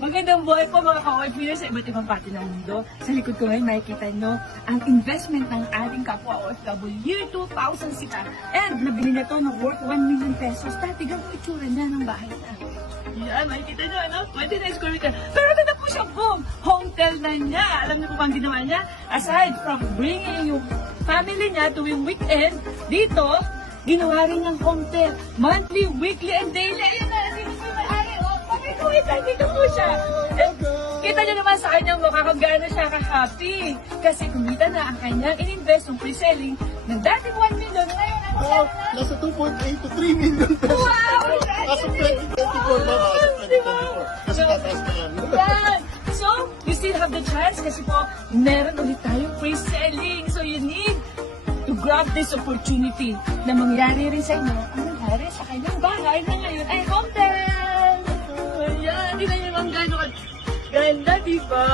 Magandang buhay po mga ka-OFW sa iba't ibang parte ng mundo. Sa likod ko ngayon makikita nyo ang investment ng ating kapwa OFW. Year 2000 sila. And nabili na to ng worth 1 million pesos. Dati ganun itsura niya ng bahay na. Yan, makikita nyo, ano? 29 square meter. Pero ito na po siya, boom! Hotel na niya. Alam niyo po bang ginawa niya? Aside from bringing yung family niya tuwing weekend, dito, ginawa rin ng hotel. Monthly, weekly, and daily. Ayun na, dito po may-ari. Dito po siya. And, kita nyo naman sa kanyang mukha kung gaano siya ka-happy. Kasi kumita na ang kanyang in-invest ng pre-selling ng dating 1 million. Ngayon, ano Wow, nasa 2.8 to 3 million pesos. Wow! As of 2024 na, as of 2024. Kasi tataas na yan. Yan. So, you still have the chance kasi po, meron ulit tayong pre-selling. So, you need to grab this opportunity na mangyari rin sa inyo ang nangyari sa kanyang bahay na ngayon ay hotel. Ayan, hindi na yung ang gano'n ganda, di ba?